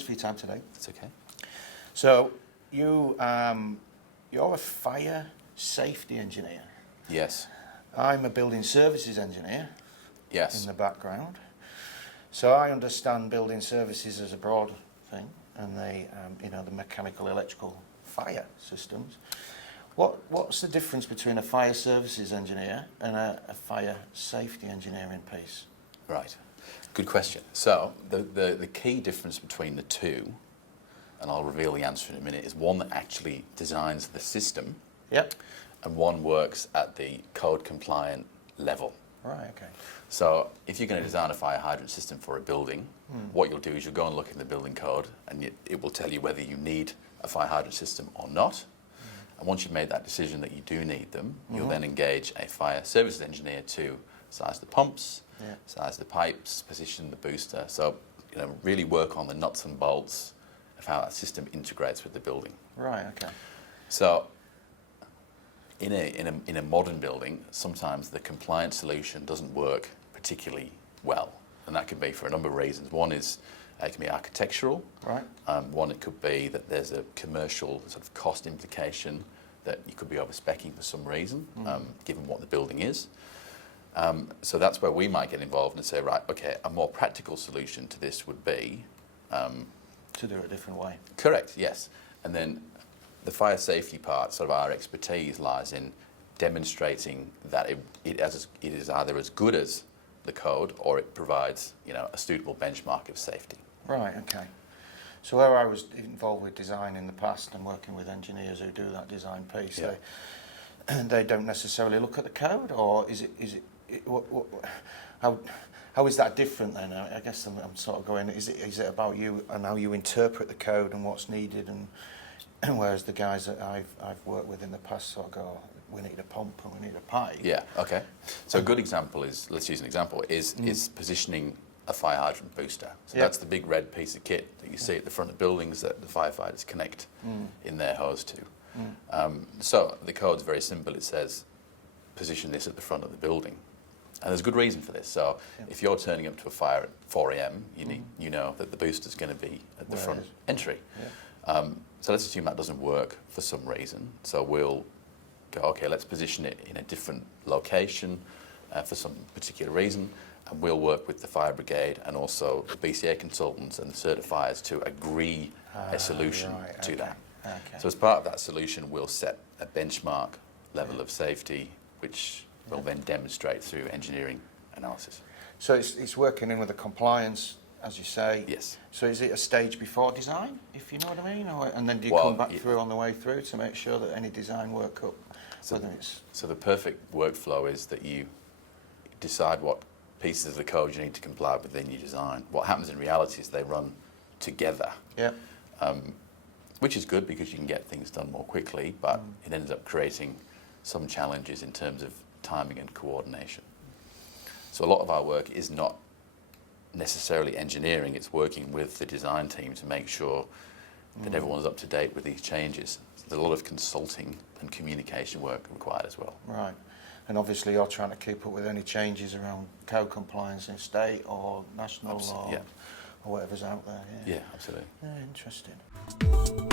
Thanks for your time today. That's okay. So, you're a fire safety engineer. Yes. I'm a building services engineer. Yes. In the background. So I understand building services as a broad thing, and they, the mechanical, electrical, fire systems. What's the difference between a fire services engineer and a fire safety engineering piece? Right. Good question. So the key difference between the two, and I'll reveal the answer in a minute, is one that actually designs the system. Yep. And one works at the code compliant level. Right, okay. So if you're going to design a fire hydrant system for a building, what you'll do is you'll go and look in the building code, and it will tell you whether you need a fire hydrant system or not. And once you've made that decision that you do need them, you'll then engage a fire services engineer to size the pumps, size the pipes, position the booster. So, really work on the nuts and bolts of how that system integrates with the building. Right, okay. So in a modern building, sometimes the compliance solution doesn't work particularly well, and that can be for a number of reasons. One is it can be architectural. Right. One, it could be that there's a commercial sort of cost implication that you could be overspeccing for some reason, given what the building is. So that's where we might get involved and say, right, okay, a more practical solution to this would be to do it a different way. Correct. Yes, and then the fire safety part, sort of our expertise lies in demonstrating that it is either as good as the code or it provides, a suitable benchmark of safety. Right, okay. So where I was involved with design in the past and working with engineers who do that design piece, they don't necessarily look at the code, or is it how is that different then? I guess I'm sort of going, is it about you and how you interpret the code and what's needed, and whereas the guys that I've worked with in the past sort of go, we need a pump and we need a pipe. Yeah, okay. So a good example is, let's use an example, is positioning a fire hydrant booster. So that's the big red piece of kit that you see at the front of buildings that the firefighters connect in their hose to. So the code's very simple. It says, position this at the front of the building. And there's a good reason for this. So if you're turning up to a fire at 4 a.m., you know that the booster's going to be at the front entry. Yeah. So let's assume that doesn't work for some reason. So we'll go, okay, let's position it in a different location for some particular reason, and we'll work with the fire brigade and also the BCA consultants and the certifiers to agree a solution to that. Okay. So as part of that solution, we'll set a benchmark level of safety, which will then demonstrate through engineering analysis. So it's working in with the compliance, as you say. Yes. So is it a stage before design, if you know what I mean? And then do you come back through on the way through to make sure that any design work up? So the perfect workflow is that you decide what pieces of the code you need to comply with in your design. What happens in reality is they run together. Yeah. Which is good because you can get things done more quickly, but it ends up creating some challenges in terms of timing and coordination. So a lot of our work is not necessarily engineering, it's working with the design team to make sure that everyone's up to date with these changes. So there's a lot of consulting and communication work required as well. Right. And obviously you're trying to keep up with any changes around code compliance in state or national or whatever's out there. Yeah, absolutely. Yeah, interesting.